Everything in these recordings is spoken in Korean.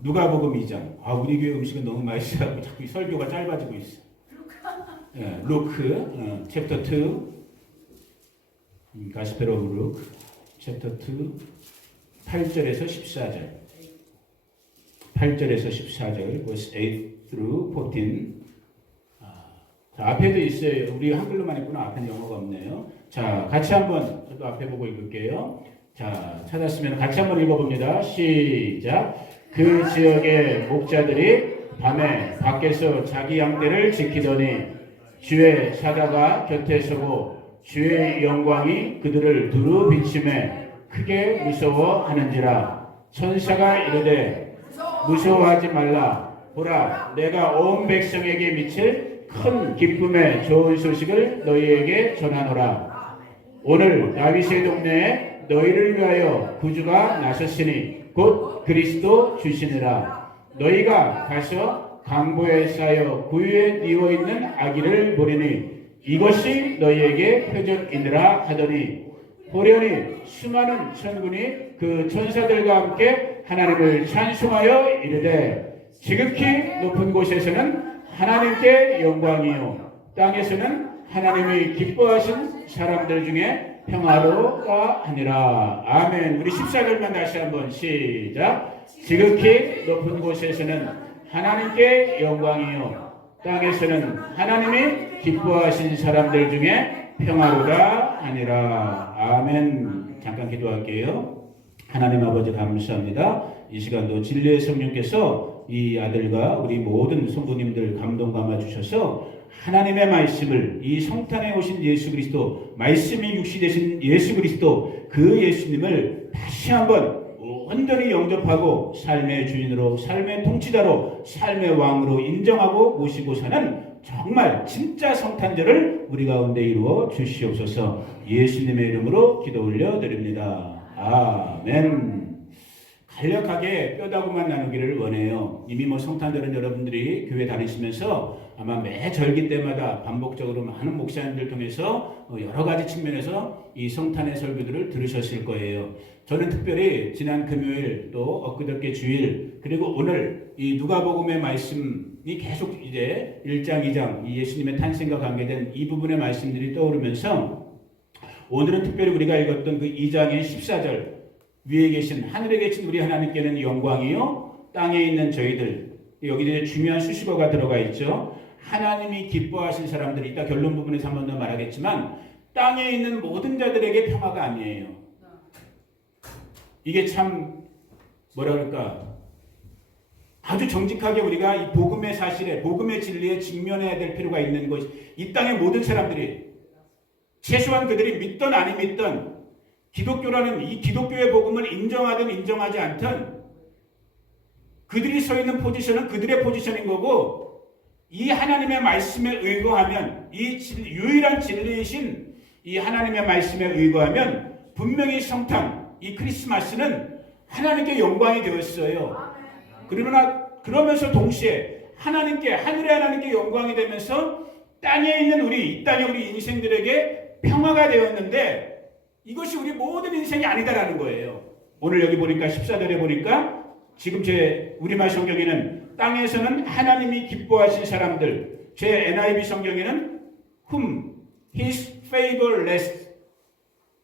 누가복음 2장. 우리 교회 음식은 너무 맛있어갖고 자꾸 설교가 짧아지고 있어. 루크 챕터 2 가스펠 오브 루크 챕터 2 8절에서 14절 8절에서 14절 verse 8 through 14. 자, 앞에도 있어요. 우리 한글로만 했구나. 앞에는 영어가 없네요. 자, 같이 한번 저도 앞에 보고 읽을게요. 자, 찾았으면 같이 한번 읽어봅니다. 시작. 그 지역의 목자들이 밤에 밖에서 자기 양떼를 지키더니 주의 사자가 곁에 서고 주의 영광이 그들을 두루 비침에 크게 무서워하는지라. 천사가 이르되 무서워하지 말라. 보라, 내가 온 백성에게 미칠 큰 기쁨의 좋은 소식을 너희에게 전하노라. 오늘 다윗의 동네에 너희를 위하여 구주가 나섰으니 곧 그리스도 주시니라. 너희가 가서 강보에 쌓여 구유에 뉘어있는 아기를 보리니 이것이 너희에게 표적이니라 하더니 호련히 수많은 천군이 그 천사들과 함께 하나님을 찬송하여 이르되 지극히 높은 곳에서는 하나님께 영광이요 땅에서는 하나님이 기뻐하신 사람들 중에 평화로가 아니라. 아멘. 우리 14절만 다시 한번 시작. 지극히 높은 곳에서는 하나님께 영광이요 땅에서는 하나님이 기뻐하신 사람들 중에 평화로가 아니라. 아멘. 잠깐 기도할게요. 하나님 아버지 감사합니다. 이 시간도 진리의 성령께서 이 아들과 우리 모든 성도님들 감동 감아 주셔서 하나님의 말씀을, 이 성탄에 오신 예수 그리스도, 말씀이 육시 되신 예수 그리스도, 그 예수님을 다시 한번 온전히 영접하고 삶의 주인으로, 삶의 통치자로, 삶의 왕으로 인정하고 모시고 사는 정말 진짜 성탄절을 우리 가운데 이루어 주시옵소서. 예수님의 이름으로 기도 올려드립니다. 아멘. 간략하게 뼈다구만 나누기를 원해요. 이미 성탄절은 여러분들이 교회 다니시면서 아마 매 절기 때마다 반복적으로 많은 목사님들 통해서 여러 가지 측면에서 이 성탄의 설교들을 들으셨을 거예요. 저는 특별히 지난 금요일 또 엊그저께 주일 그리고 오늘 이 누가복음의 말씀이 계속 이제 1장 2장 이 예수님의 탄생과 관계된 이 부분의 말씀들이 떠오르면서 오늘은 특별히 우리가 읽었던 그 2장의 14절 위에 계신 하늘에 계신 우리 하나님께는 영광이요 땅에 있는 저희들, 여기 이제 중요한 수식어가 들어가 있죠. 하나님이 기뻐하신 사람들, 이따 결론 부분에서 한 번 더 말하겠지만 땅에 있는 모든 자들에게 평화가 아니에요. 이게 참 뭐라 그럴까, 아주 정직하게 우리가 이 복음의 사실에, 복음의 진리에 직면해야 될 필요가 있는 것이, 이 땅의 모든 사람들이 최소한 그들이 믿던 아니 믿던 기독교라는 이 기독교의 복음을 인정하든 인정하지 않든 그들이 서 있는 포지션은 그들의 포지션인 거고, 이 하나님의 말씀에 의거하면, 이 유일한 진리이신 이 하나님의 말씀에 의거하면 분명히 성탄, 이 크리스마스는 하나님께 영광이 되었어요. 그러면서 동시에 하나님께, 하늘의 하나님께 영광이 되면서 땅에 있는 우리, 이 땅의 우리 인생들에게 평화가 되었는데, 이것이 우리 모든 인생이 아니다라는 거예요. 오늘 여기 보니까 14절에 보니까 지금 제 우리말 성경에는 땅에서는 하나님이 기뻐하신 사람들, 제 NIV 성경에는 whom his favor rests,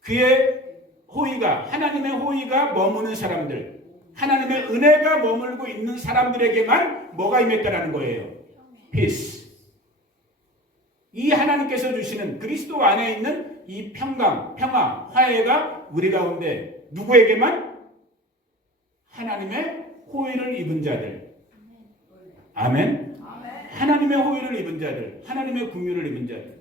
그의 호의가, 하나님의 호의가 머무는 사람들, 하나님의 은혜가 머물고 있는 사람들에게만 뭐가 임했다라는 거예요. peace. 이 하나님께서 주시는 그리스도 안에 있는 이 평강, 평화, 화해가 우리 가운데 누구에게만? 하나님의 호의를 입은 자들. 아멘. 하나님의 호의를 입은 자들, 하나님의 긍휼을 입은 자들.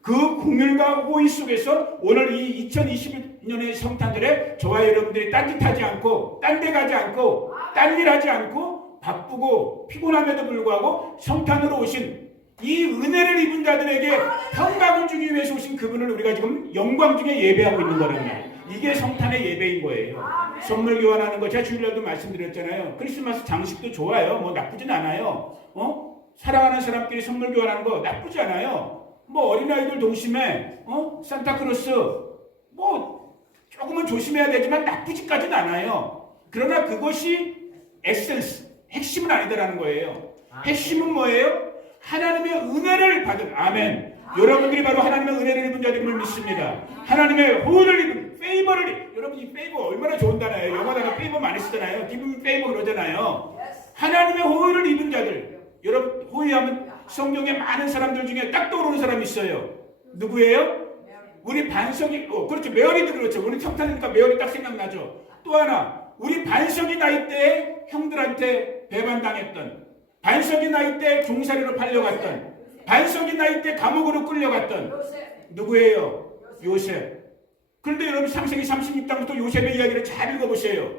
그 긍휼과 호의 속에서 오늘 이 2021년의 성탄절에 저와 여러분들이 딴짓하지 않고, 딴 데 가지 않고, 딴 일 하지 않고, 바쁘고 피곤함에도 불구하고 성탄으로 오신 이 은혜를 입은 자들에게 평강을 주기 위해서 오신 그분을 우리가 지금 영광 중에 예배하고 있는 거라고요. 이게 성탄의 예배인 거예요. 선물 교환하는 거 제가 주일날도 말씀드렸잖아요. 크리스마스 장식도 좋아요. 뭐 나쁘진 않아요. 사랑하는 사람끼리 선물 교환하는 거 나쁘지 않아요. 뭐 어린아이들 동심에 산타크로스 뭐 조금은 조심해야 되지만 나쁘지까지는 않아요. 그러나 그것이 에센스, 핵심은 아니다라는 거예요. 핵심은 뭐예요? 하나님의 은혜를 받은, 아멘. 여러분들이 바로 하나님의 은혜를 입은 자들임을 믿습니다. 하나님의 호의를 입은, 페이버를, 여러분 이 페이버 얼마나 좋은 단어예요. 영어 단어 페이버 많이 쓰잖아요. 기분 페이버 그러잖아요. 하나님의 호의를 입은 자들. 여러분 호의하면 성경에 많은 사람들 중에 딱 떠오르는 사람이 있어요. 누구예요? 우리 반석이, 그렇죠. 메어리도 그렇죠. 우리 성탄이니까 메어리 딱 생각나죠. 또 하나, 우리 반석이 나이 때에 형들한테 배반당했던, 반석이 나이 때 종살이로 팔려갔던, 반석이 나이 때 감옥으로 끌려갔던 누구예요? 요셉. 그런데 여러분 창세기 36장부터 요셉의 이야기를 잘 읽어보세요.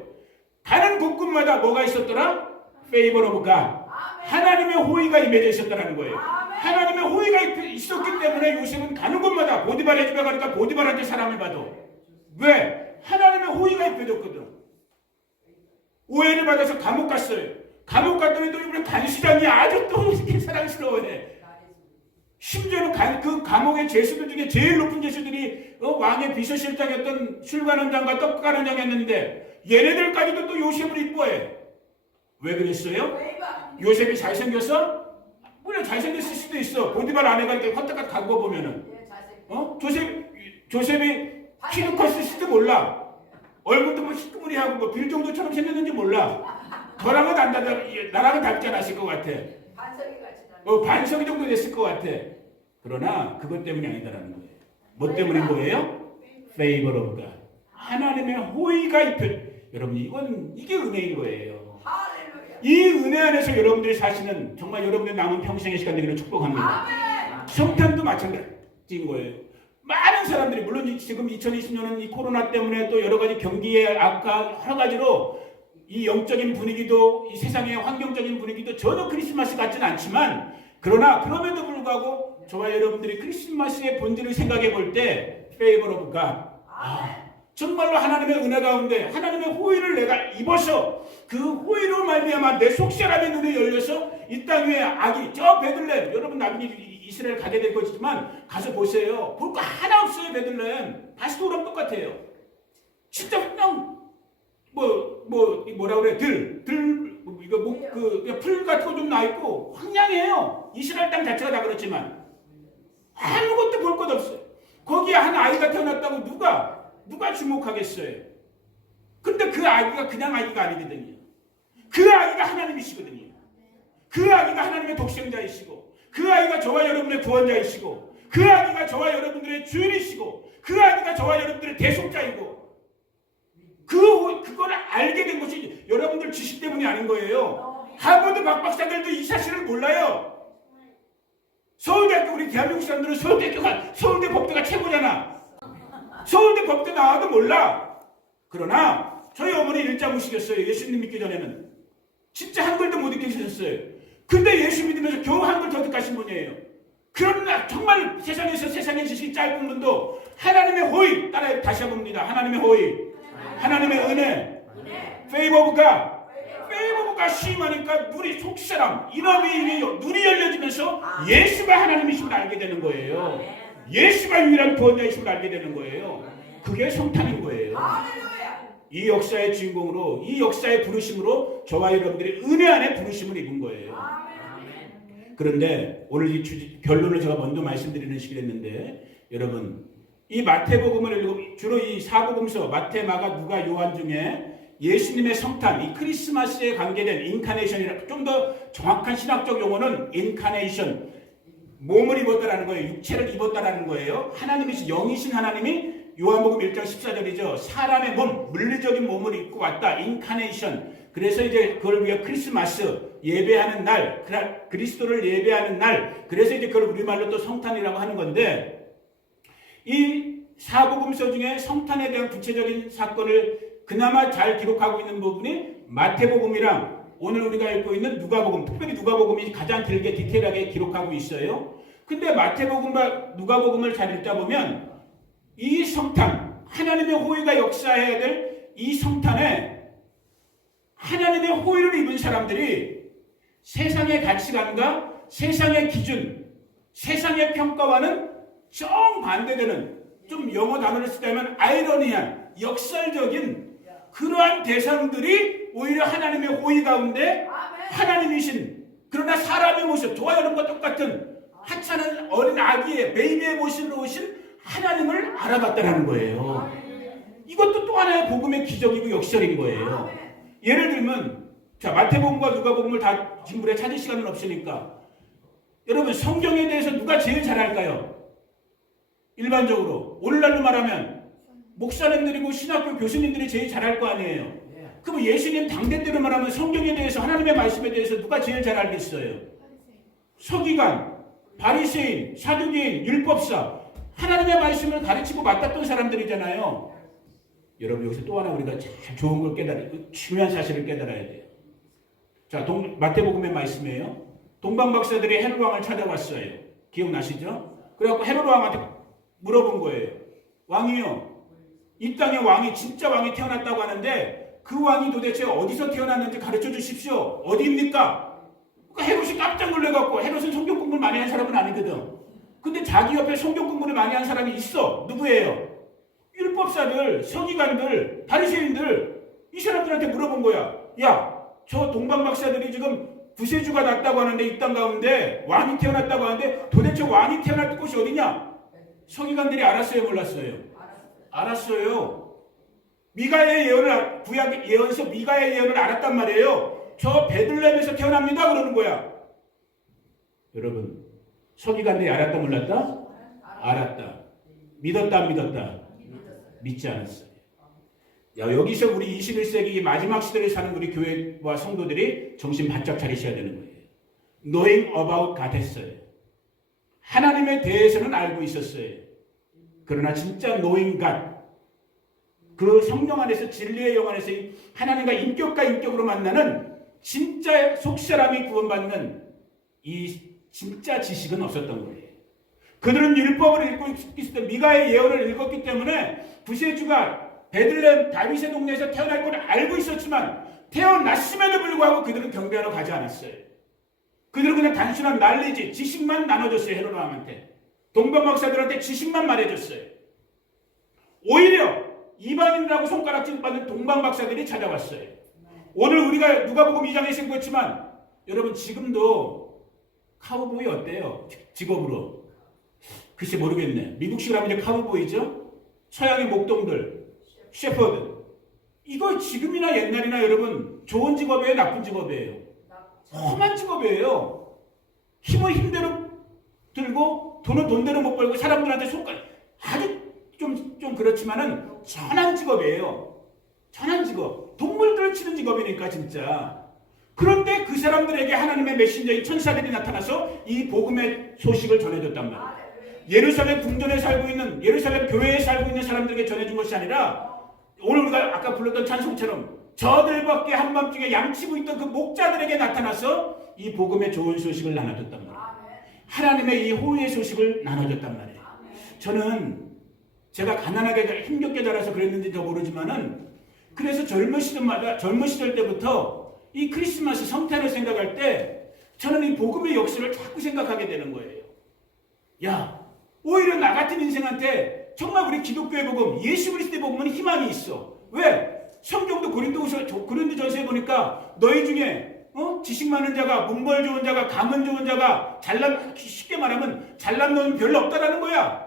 가는 곳곳마다 뭐가 있었더라? Favor of God. 하나님의 호의가 임해져 있었다는 거예요. 하나님의 호의가 있었기 때문에 요셉은 가는 곳마다 보디발의 집에 가니까 보디발한테 사랑을 받아. 왜? 하나님의 호의가 입혀졌거든. 오해를 받아서 감옥 갔어요. 감옥 갔더니 또 이번에 간수장이 아주 또 사랑스러워해. 심지어는 그 감옥의 죄수들 중에 제일 높은 죄수들이 왕의 비서실장이었던 술관원장과 떡관원장이었는데 얘네들까지도 또 요셉을 이뻐해. 왜 그랬어요? 요셉이 잘생겼어? 물론 잘생겼을 수도 있어. 보디발 아내가 이렇게 헛다가 간 거 보면은. 조셉이 키도 컸을지도 몰라. 얼굴도 뭐 희끄무리하고 뭐 빌 정도처럼 생겼는지 몰라. 나랑은 닮지 않았을 것 같아. 반석이 정도 됐을 것 같아. 그러나 그것 때문이 아니다라는 거예요. 뭐 때문인 거예요? Favor of God. 하나님의 호의가 여러분 이게 은혜인 거예요. 이 은혜 안에서 여러분들이 사시는 정말 여러분의 남은 평생의 시간 되기를 축복합니다. 성탄도 마찬가지인 거예요. 많은 사람들이 물론 지금 2020년은 이 코로나 때문에 또 여러 가지 경기의 악화 여러 가지로 이 영적인 분위기도 이 세상의 환경적인 분위기도 전혀 크리스마스 같지는 않지만 그러나 그럼에도 불구하고 저와 여러분들이 크리스마스의 본질을 생각해 볼 때 Favor of God. 정말로 하나님의 은혜 가운데 하나님의 호의를 내가 입어서 그 호의로 말미암아 내 속사람의 눈이 열려서 이 땅 위에 아기 저 베들레헴 여러분 나중에 이스라엘 가게 될 것이지만 가서 보세요. 볼 거 하나 없어요. 베들레헴 다시 돌아오면 똑같아요. 진짜 그냥 뭐라 그래 풀 같은 거 좀 나 있고 황량해요. 이스라엘 땅 자체가 다 그렇지만 아무것도 볼 것 없어요. 거기에 한 아이가 태어났다고 누가 주목하겠어요? 근데 그 아기가 그냥 아기가 아니거든요. 그 아기가 하나님이시거든요. 그 아기가 하나님의 독생자이시고 그 아기가 저와 여러분의 구원자이시고 그 아기가 저와 여러분들의 주인이시고 그 아기가 저와 여러분들의 대속자이고 그걸 알게 된 것이 여러분들 지식 때문이 아닌 거예요. 하버드 박박사들도 이 사실을 몰라요. 서울대학교 우리 대한민국 사람들은 서울대 법대가 최고잖아. 서울대 법대 나와도 몰라. 그러나 저희 어머니 일자 무식이었어요. 예수님 믿기 전에는 진짜 한글도 못 읽으셨어요. 근데 예수 믿으면서 겨우 한글 터득하신 분이에요. 그러나 정말 세상에서 세상의 지식이 짧은 분도 하나님의 호의 따라 다시 해봅니다. 하나님의 호의, 하나님의 은혜, Favor of God. Favor of God 시임하니까 눈이 속사람 이놈이 눈이 열려지면서 예수가 하나님이심을 알게 되는 거예요. 예수가 유일한 구원자이심을 알게 되는 거예요. 그게 성탄인 거예요. 이 역사의 주인공으로 이 역사의 부르심으로 저와 여러분들이 은혜 안에 부르심을 입은 거예요. 그런데 오늘 이 결론을 제가 먼저 말씀드리는 시기 됐는데 여러분 이 마태복음을 읽고 주로 이 사복음서 마태, 마가, 누가, 요한 중에 예수님의 성탄 이 크리스마스에 관계된 인카네이션이라 좀 더 정확한 신학적 용어는 인카네이션 몸을 입었다라는 거예요. 육체를 입었다라는 거예요. 하나님이신 영이신 하나님이 요한복음 1장 14절이죠. 사람의 몸, 물리적인 몸을 입고 왔다. 인카네이션. 그래서 이제 그걸 위해 크리스마스 예배하는 날, 그리스도를 예배하는 날. 그래서 이제 그걸 우리말로 또 성탄이라고 하는 건데 이 사복음서 중에 성탄에 대한 구체적인 사건을 그나마 잘 기록하고 있는 부분이 마태복음이랑 오늘 우리가 읽고 있는 누가복음, 특별히 누가복음이 가장 길게 디테일하게 기록하고 있어요. 근데 마태복음과 누가복음을 잘 읽다 보면 이 성탄, 하나님의 호의가 역사해야 될 이 성탄에 하나님의 호의를 입은 사람들이 세상의 가치관과 세상의 기준, 세상의 평가와는 정반대되는 좀 영어 단어를 쓰자면 아이러니한 역설적인 그러한 대상들이 오히려 하나님의 호의 가운데 하나님이신 그러나 사람의 모습, 저와 여러분과 똑같은 하찮은 어린 아기의 베이비의 모습으로 오신 하나님을 알아봤다는 거예요. 이것도 또 하나의 복음의 기적이고 역설인 거예요. 예를 들면 자 마태복음과 누가복음을 다 진물에 찾을 시간은 없으니까 여러분 성경에 대해서 누가 제일 잘 알까요? 일반적으로 오늘날로 말하면 목사님들이고 신학교 교수님들이 제일 잘 알 거 아니에요. 그럼 예수님 당대대로 말하면 성경에 대해서 하나님의 말씀에 대해서 누가 제일 잘 알겠어요? 서기관, 바리새인, 사두개인, 율법사 하나님의 말씀을 가르치고 맡았던 사람들이잖아요. 여러분 여기서 또 하나 우리가 참 좋은 걸 중요한 사실을 깨달아야 돼요. 자 마태복음의 말씀이에요. 동방 박사들이 헤롯 왕을 찾아왔어요. 기억나시죠? 그래갖고 헤롯 왕한테 물어본 거예요. 왕이요, 이 땅에 왕이 진짜 왕이 태어났다고 하는데 그 왕이 도대체 어디서 태어났는지 가르쳐 주십시오. 어디입니까? 그러니까 헤롯이 깜짝 놀래갖고 헤롯은 성경 공부를 많이 한 사람은 아니거든. 근데 자기 옆에 성경 공부를 많이 한 사람이 있어. 누구예요? 율법사들, 서기관들, 바리새인들 이 사람들한테 물어본 거야. 야, 저 동방 박사들이 지금 구세주가 났다고 하는데 이 땅 가운데 왕이 태어났다고 하는데 도대체 왕이 태어날 곳이 어디냐? 서기관들이 알았어요, 몰랐어요? 알았어요. 미가의 예언을 구약 예언서 미가의 예언을 알았단 말이에요. 저 베들레헴에서 태어납니다 그러는 거야. 여러분 서기관들이 알았다 몰랐다? 알았다. 믿었다 안 믿었다? 믿지 않았어요. 야, 여기서 우리 21세기 마지막 시대를 사는 우리 교회와 성도들이 정신 바짝 차리셔야 되는 거예요. Knowing about God 했어요. 하나님에 대해서는 알고 있었어요. 그러나 진짜 knowing God, 그 성령 안에서 진리의 영 안에서 하나님과 인격과 인격으로 만나는 진짜 속사람이 구원받는 이 진짜 지식은 없었던 거예요. 그들은 율법을 읽고 있을 때 미가의 예언을 읽었기 때문에 구세주가 베들레헴 다윗의 동네에서 태어날 걸 알고 있었지만 태어났음에도 불구하고 그들은 경배하러 가지 않았어요. 그들은 그냥 단순한 난리지 지식만 나눠줬어요. 헤롯 왕한테. 동방 박사들한테 지식만 말해줬어요. 오히려 이방인이라고 손가락질 받는 동방 박사들이 찾아왔어요. 오늘 우리가 누가복음 2장에서 읽었지만 여러분 지금도 카우보이 어때요? 직업으로. 글쎄 모르겠네. 미국식으로 하면 이제 카우보이죠? 서양의 목동들, 셰퍼드. 이거 지금이나 옛날이나 여러분 좋은 직업이에요? 나쁜 직업이에요? 험한 직업이에요. 힘을 힘대로 들고 돈을 돈대로 못 벌고 사람들한테 손가락 아주 좀 그렇지만은 천한 직업이에요. 천한 직업. 동물들을 치는 직업이니까 진짜. 그런데 그 사람들에게 하나님의 메신저인 천사들이 나타나서 이 복음의 소식을 전해줬단 말이에요. 예루살렘 궁전에 살고 있는 예루살렘 교회에 살고 있는 사람들에게 전해준 것이 아니라 오늘 우리가 아까 불렀던 찬송처럼 저들밖에 한밤중에 양치고 있던 그 목자들에게 나타나서 이 복음의 좋은 소식을 나눠줬단 말이에요. 하나님의 이 호의의 소식을 나눠줬단 말이에요. 저는 제가 가난하게 힘겹게 자라서 그랬는지 더 모르지만은 그래서 젊은 시절 때부터 이 크리스마스 성탄을 생각할 때 저는 이 복음의 역사를 자꾸 생각하게 되는 거예요. 야, 오히려 나 같은 인생한테 정말 우리 기독교의 복음, 예수 그리스도의 복음은 희망이 있어. 왜? 성경도 고린도전서에 보니까 너희 중에 지식 많은 자가, 문벌 좋은 자가, 감은 좋은 자가, 쉽게 말하면 잘난 놈은 별로 없다라는 거야.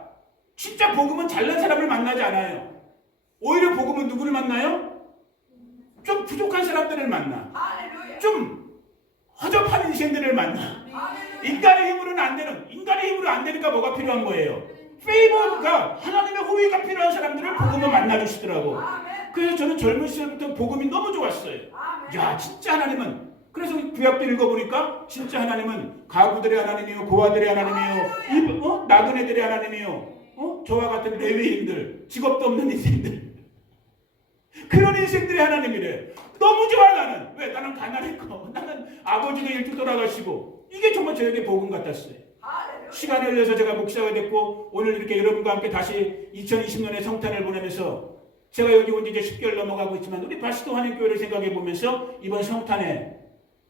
진짜 복음은 잘난 사람을 만나지 않아요. 오히려 복음은 누구를 만나요? 좀 부족한 사람들을 만나. 좀 허접한 인생들을 만나. 인간의 힘으로는 안 되는, 인간의 힘으로 안 되니까 뭐가 필요한 거예요? 페이버가, 하나님의 호의가 필요한 사람들을 복음을 만나주시더라고. 그래서 저는 젊은 시절부터 복음이 너무 좋았어요. 야, 진짜 하나님은, 그래서 구약도 읽어보니까 진짜 하나님은 가구들의 하나님이요, 고아들의 하나님이요, 나그네들의 하나님이요, 저와 같은 레위인들, 직업도 없는 인생들, 그런 인생들의 하나님이래. 너무 좋아 나는. 왜? 나는 가난했고 나는 아버지가 일찍 돌아가시고 이게 정말 저에게 복음 같았어요. 시간을 흘려서 제가 목사가 됐고 오늘 이렇게 여러분과 함께 다시 2020년에 성탄을 보내면서 제가 여기 온 지 이제 10개월 넘어가고 있지만 우리 바스도 한인교회를 생각해 보면서 이번 성탄에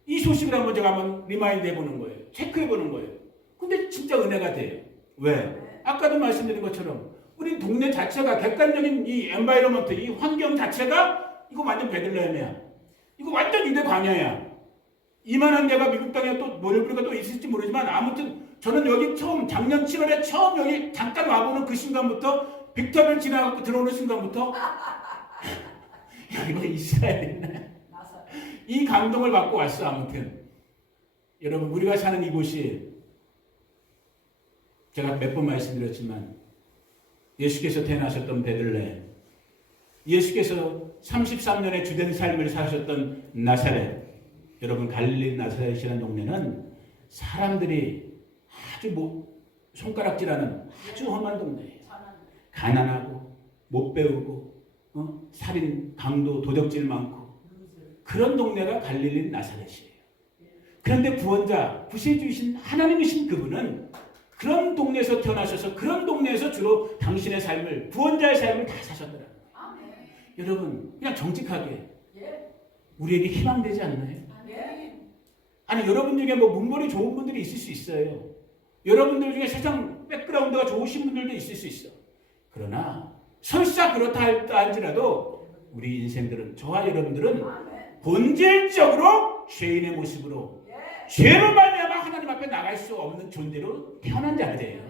이 소식을 한번 제가 한번 리마인드 해보는 거예요. 체크해 보는 거예요. 근데 진짜 은혜가 돼요. 왜? 아까도 말씀드린 것처럼 우리 동네 자체가 객관적인 이 엔바이러먼트, 이 환경 자체가 이거 완전 베들레헴이야. 이거 완전 유대 광야야. 이만한 데가 미국 땅에 또 모델부가 또 있을지 모르지만 아무튼 저는 여기 처음 작년 7월에 처음 여기 잠깐 와보는 그 순간부터 빅터를 지나가고 들어오는 순간부터 야 이거 이스라엘이네. 이 감동을 받고 왔어. 아무튼 여러분 우리가 사는 이곳이 제가 몇 번 말씀드렸지만 예수께서 태어나셨던 베들레헴, 예수께서 33년의 주된 삶을 사셨던 나사렛, 여러분 갈릴리 나사렛이라는 동네는 사람들이 아주 손가락질하는 아주 험한 동네예요. 가난하고 못 배우고 살인, 강도, 도적질 많고 그런 동네가 갈릴리 나사렛이에요. 그런데 구원자, 구세주이신 하나님이신 그분은 그런 동네에서 태어나셔서 그런 동네에서 주로 당신의 삶을, 구원자의 삶을 다 사셨더라고요. 여러분 그냥 정직하게 우리에게 희망되지 않나요? 아니 여러분 중에 문벌이 좋은 분들이 있을 수 있어요. 여러분들 중에 세상 백그라운드가 좋으신 분들도 있을 수 있어. 그러나 설사 그렇다 할지라도 우리 인생들은, 저와 여러분들은 본질적으로 죄인의 모습으로 죄로 말미암아 하나님 앞에 나갈 수 없는 존재로 태어난 자들이에요.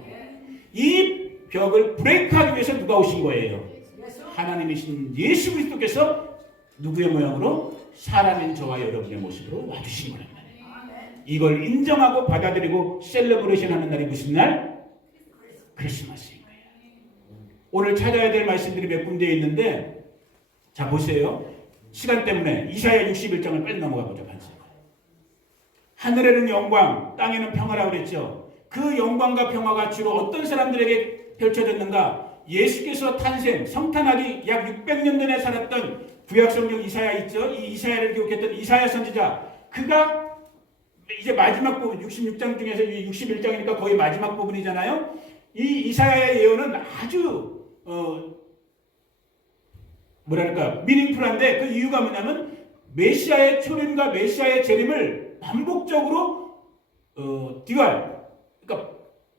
이 벽을 브레이크하기 위해서 누가 오신 거예요? 하나님이신 예수 그리스도께서 누구의 모양으로? 사람인 저와 여러분의 모습으로 와주신 거란 말이에요. 이걸 인정하고 받아들이고 셀러브레이션 하는 날이 무슨 날? 크리스마스인 거예요. 오늘 찾아야 될 말씀들이 몇 군데 있는데 자 보세요. 시간 때문에 이사야 61장을 빨리 넘어가 보죠. 하늘에는 영광, 땅에는 평화라고 그랬죠. 그 영광과 평화가 주로 어떤 사람들에게 펼쳐졌는가? 예수께서 탄생, 성탄하기 약 600년 전에 살았던 구약성경 이사야 있죠. 이 이사야를 기록했던 이사야 선지자, 그가 이제 마지막 부분 66장 중에서 61장이니까 거의 마지막 부분이잖아요. 이 이사야의 예언은 아주 뭐랄까 미닝풀한데 그 이유가 뭐냐면 메시아의 초림과 메시아의 재림을 반복적으로 그러니까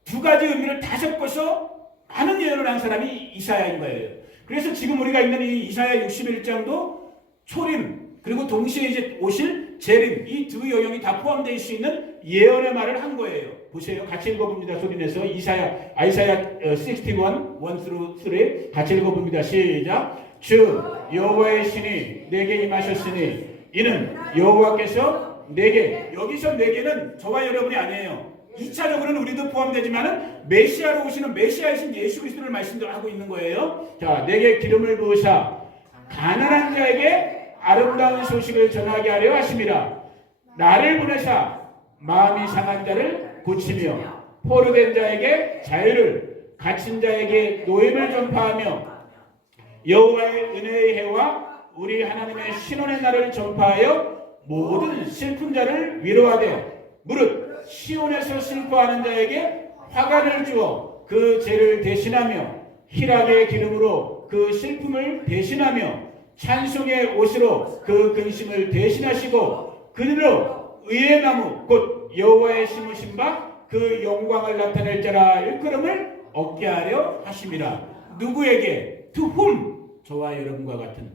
두 가지 의미를 다 섞어서 많은 예언을 한 사람이 이사야인 거예요. 그래서 지금 우리가 있는 이 이사야 61장도 초림 그리고 동시에 이제 오실 재림, 이 두 영역이 다 포함되어 있을 수 있는 예언의 말을 한 거예요. 보세요. 같이 읽어봅니다. 소리내서 아이사야 61, 1-3 같이 읽어봅니다. 시작. 주 여호와의 신이 내게 임하셨으니 이는 여호와께서 내게, 여기서 내게는 저와 여러분이 아니에요. 2차적으로는 우리도 포함되지만은 메시아로 오시는 메시아이신 예수 그리스도를 말씀하고 있는 거예요. 자, 내게 기름을 부으사 가난한 자에게 아름다운 소식을 전하게 하려 하심이라. 나를 보내사 마음이 상한 자를 고치며 포로된 자에게 자유를, 갇힌 자에게 노임을 전파하며 여호와의 은혜의 해와 우리 하나님의 신원의 날을 전파하여 모든 슬픈 자를 위로하되 무릇 시온에서 슬퍼하는 자에게 화관을 주어 그 죄를 대신하며 희락의 기름으로 그 슬픔을 대신하며 찬송의 옷으로 그 근심을 대신하시고 그대로 의의 나무 곧 여호와의 심으신 바 그 영광을 나타낼 자라 일컬음을 얻게 하려 하심이라. 누구에게? To whom? 저와 여러분과 같은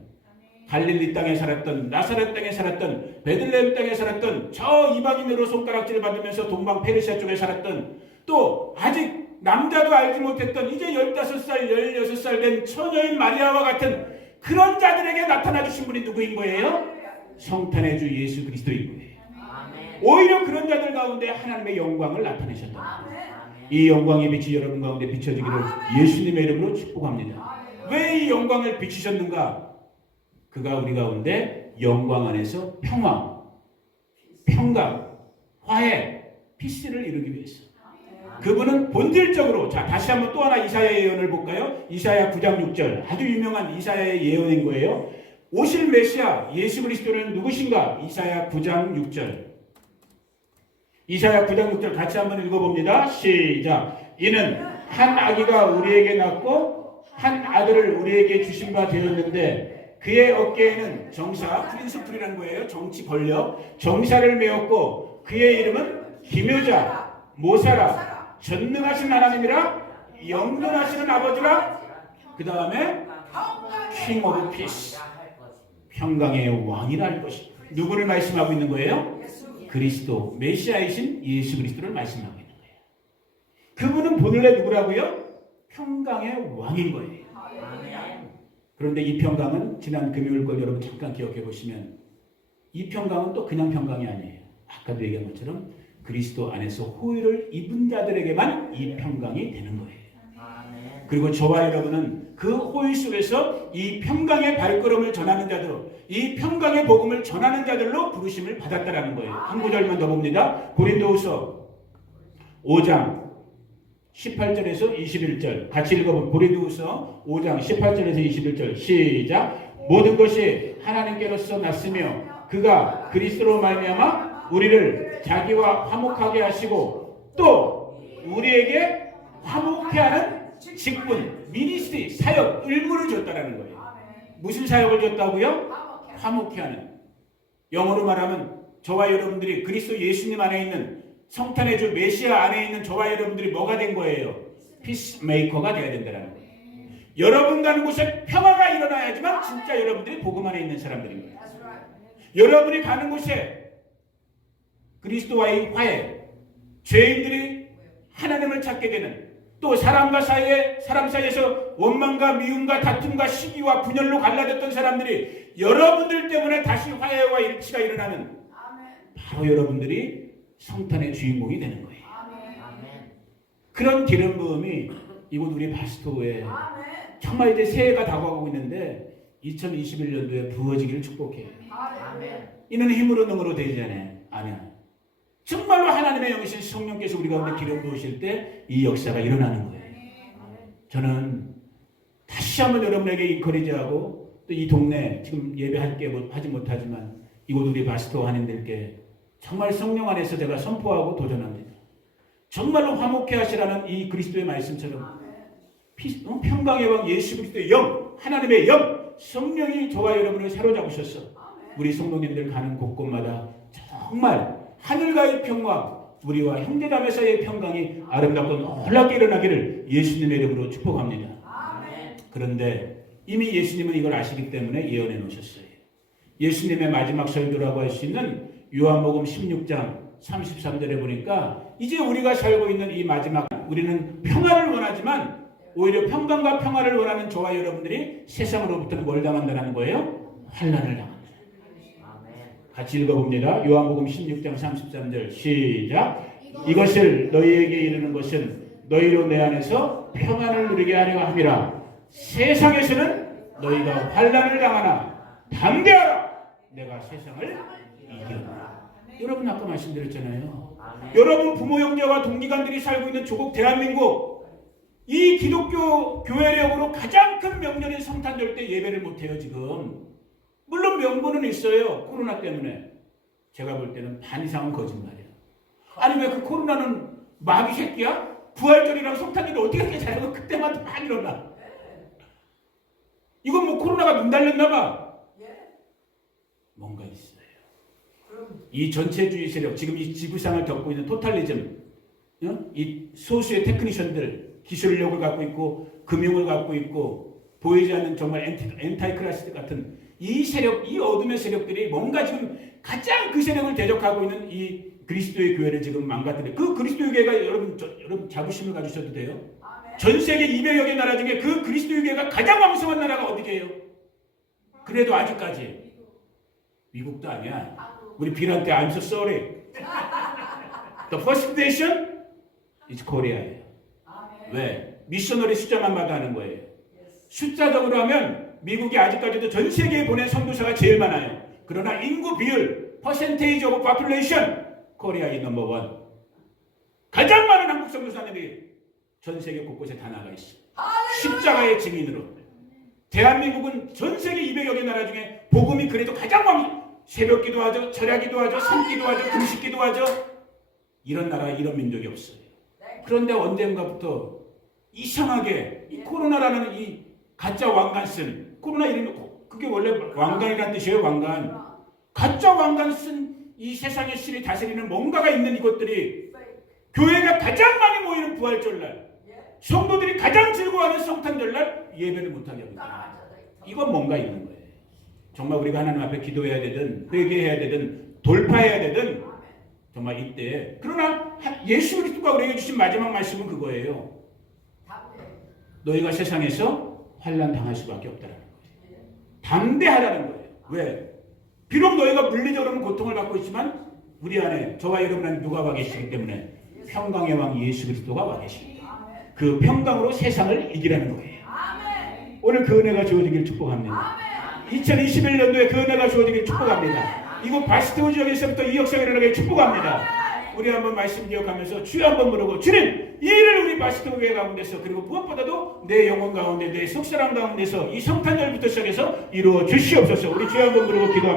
갈릴리 땅에 살았던, 나사렛 땅에 살았던, 베들레헴 땅에 살았던, 저 이방인으로 손가락질을 받으면서 동방 페르시아 쪽에 살았던, 또 아직 남자도 알지 못했던 이제 15살, 16살 된 처녀인 마리아와 같은 그런 자들에게 나타나 주신 분이 누구인 거예요? 성탄의 주 예수 그리스도인 거예요. 오히려 그런 자들 가운데 하나님의 영광을 나타내셨다. 이 영광의 빛이 여러분 가운데 비춰지기를 예수님의 이름으로 축복합니다. 왜 이 영광을 비추셨는가? 그가 우리 가운데 영광 안에서 평화, 평강, 화해, 피스를 이루기 위해서. 그분은 본질적으로, 자 다시 한번 또 하나 이사야의 예언을 볼까요? 이사야 9장 6절 아주 유명한 이사야의 예언인 거예요. 오실 메시아 예수 그리스도는 누구신가? 이사야 9장 6절. 이사야 9장 6절 같이 한번 읽어봅니다. 시작. 이는 한 아기가 우리에게 낳고 한 아들을 우리에게 주신 바 되었는데 그의 어깨에는 정사, 프린스플이라는 거예요. 정치 권력, 정사를 메었고 그의 이름은 기묘자, 모사라, 전능하신 하나님이라, 영존하시는 아버지라, 그 다음에 킹 오브 피스, 평강의 왕이라 할 것입니다. 누구를 말씀하고 있는 거예요? 그리스도, 메시아이신 예수 그리스도를 말씀하고 있는 거예요. 그분은 본래 누구라고요? 평강의 왕인 거예요. 그런데 이 평강은 지난 금요일 걸 여러분 잠깐 기억해 보시면 이 평강은 또 그냥 평강이 아니에요. 아까도 얘기한 것처럼 그리스도 안에서 호의를 입은 자들에게만 이 평강이 되는 거예요. 그리고 저와 여러분은 그 호의 속에서 이 평강의 발걸음을 전하는 자들, 이 평강의 복음을 전하는 자들로 부르심을 받았다라는 거예요. 한 구절만 더 봅니다. 고린도후서 5장 18절에서 21절 같이 읽어보면 고린도후서 5장 18절에서 21절 시작. 모든 것이 하나님께로서 났으며 그가 그리스도로 말미암아 우리를 자기와 화목하게 하시고 또 우리에게 화목해 하는 직분, 미니스트리, 사역, 의무를 줬다라는 거예요. 무슨 사역을 줬다고요? 화목해 하는. 영어로 말하면 저와 여러분들이 그리스도 예수님 안에 있는 성탄의 주 메시아 안에 있는 저와 여러분들이 뭐가 된 거예요? 피스메이커가 돼야 된다는 거예요. 여러분 가는 곳에 평화가 일어나야지만 진짜 여러분들이 복음 안에 있는 사람들인 거예요. 여러분이 가는 곳에 그리스도와의 화해, 죄인들이 하나님을 찾게 되는, 또 사람과 사람 사이에서 원망과 미움과 다툼과 시기와 분열로 갈라졌던 사람들이 여러분들 때문에 다시 화해와 일치가 일어나는 바로 여러분들이 성탄의 주인공이 되는 거예요. 그런 기름 부음이 이곳 우리 바스토에 정말 이제 새해가 다가오고 있는데 2021년도에 부어지기를 축복해요. 이는 힘으로 능으로 되지 않아요. 아멘. 정말로 하나님의 영이신 성령께서 우리 가운데 기름 부으실 때 이 역사가 일어나는 거예요. 저는 다시 한번 여러분에게 인커리지하고 또 이 동네 지금 예배할게 하지 못하지만 이곳 우리 바스토 한인들께 정말 성령 안에서 제가 선포하고 도전합니다. 정말로 화목해 하시라는 이 그리스도의 말씀처럼 평강의 왕 예수 그리스도의 영, 하나님의 영, 성령이 저와 여러분을 사로잡으셔서 우리 성도님들 가는 곳곳마다 정말 하늘과의 평화, 우리와 형제자매 사이의 평강이 아름답고 놀랍게 일어나기를 예수님의 이름으로 축복합니다. 그런데 이미 예수님은 이걸 아시기 때문에 예언해 놓으셨어요. 예수님의 마지막 설교라고 할 수 있는 요한복음 16장 33절에 보니까 이제 우리가 살고 있는 이 마지막, 우리는 평화를 원하지만 오히려 평강과 평화를 원하는 저와 여러분들이 세상으로부터는 뭘 당한다는 거예요? 환난을 당한다. 같이 읽어봅니다. 요한복음 16장 33절 시작. 이것을 너희에게 이르는 것은 너희로 내 안에서 평안을 누리게 하려 함이라. 세상에서는 너희가 환난을 당하나 담대하라. 내가 세상을 이겼노라. 여러분 아까 말씀드렸잖아요. 여러분 부모 형제와 동기간들이 살고 있는 조국 대한민국, 이 기독교 교회력으로 가장 큰 명절인 성탄절 때 예배를 못해요 지금. 물론 명분은 있어요. 코로나 때문에. 제가 볼 때는 반 이상은 거짓말이야. 아니 왜 그 코로나는 마귀 새끼야? 부활절이랑 성탄절이 어떻게 이렇게 잘하고 그때만 막 일어나. 이건 뭐 코로나가 눈 달렸나 봐. 뭔가 있어요. 이 전체주의 세력, 지금 이 지구상을 덮고 있는 토탈리즘, 이 소수의 테크니션들, 기술력을 갖고 있고 금융을 갖고 있고 보이지 않는 정말 엔타이크라시드 같은 이 세력, 이 어둠의 세력들이 뭔가 지금 가장 그 세력을 대적하고 있는 이 그리스도의 교회를 지금 망가뜨려. 그 그리스도의 교회가 여러분 자부심을 가지셔도 돼요. 전 세계 200여 개 나라 중에 그 그리스도의 교회가 가장 왕성한 나라가 어디게요? 그래도 아직까지 미국도 아니야. 우리 빌한테 I'm so sorry. The first nation is Korea예요. 왜? 미셔너리 숫자만 마다하는 거예요. 숫자적으로 하면 미국이 아직까지도 전 세계에 보낸 선교사가 제일 많아요. 그러나 인구 비율, 퍼센테이지 오브 파퓰레이션, 코리아의 넘버원. 가장 많은 한국 선교사님이 전 세계 곳곳에 다 나가 있어. 십자가의 증인으로. 대한민국은 전 세계 200여 개 나라 중에 복음이 그래도 가장 새벽 기도하죠, 절야 기도하죠, 산 기도하죠, 금식 기도하죠. 이런 나라, 이런 민족이 없어요. 그런데 언젠가부터 이상하게 이 코로나라는 이 가짜 왕관 쓴, 코로나 이름이 그게 원래 왕관이라는 뜻이에요. 왕관. 가짜 왕관 쓴 이 세상의 신이 다스리는 뭔가가 있는 이것들이 교회가 가장 많이 모이는 부활절날, 성도들이 가장 즐거워하는 성탄절날 예배를 못하게 합니다. 이건 뭔가 있는 거예요. 정말 우리가 하나님 앞에 기도해야 되든 회개해야 되든 돌파해야 되든 정말 이때 그러나 예수 그리스도가 우리에게 주신 마지막 말씀은 그거예요. 너희가 세상에서 환난 당할 수밖에 없다라는 거예요. 담대하라는 거예요. 왜? 비록 너희가 물리적으로는 고통을 받고 있지만 우리 안에 저와 여러분 안에 누가 와 계시기 때문에 평강의 왕 예수 그리스도가 와 계십니다. 그 평강으로 세상을 이기라는 거예요. 오늘 그 은혜가 주어지길 축복합니다. 2021년도에 그 은혜가 주어지길 축복합니다. 이곳 바스티온 지역에서부터 이 역사가 일어나길 축복합니다. 우리 한번 말씀 기억하면서 주여 한번 부르고 주님 이 일을 우리 바스티온 교회 가운데서 그리고 무엇보다도 내 영혼 가운데 내 속사람 가운데서 이 성탄절부터 시작해서 이루어 주시옵소서. 우리 주여 한번 부르고 기도합니다.